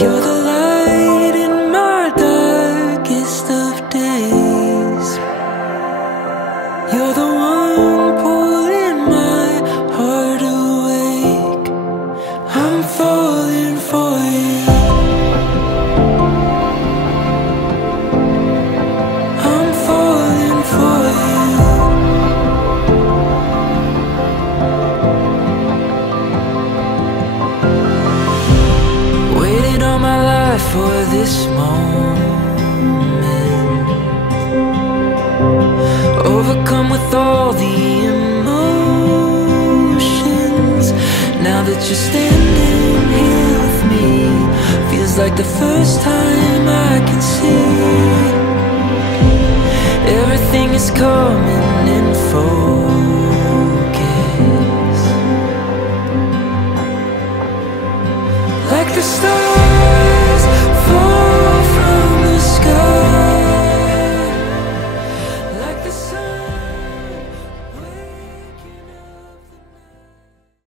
You're the light in my darkest of days. You're the one pulling my heart awake. I'm falling for you. I'm falling for you. Waited all my life for this moment, overcome with all the emotions. Now that you're standing here with me, feels like the first time I can see everything is coming in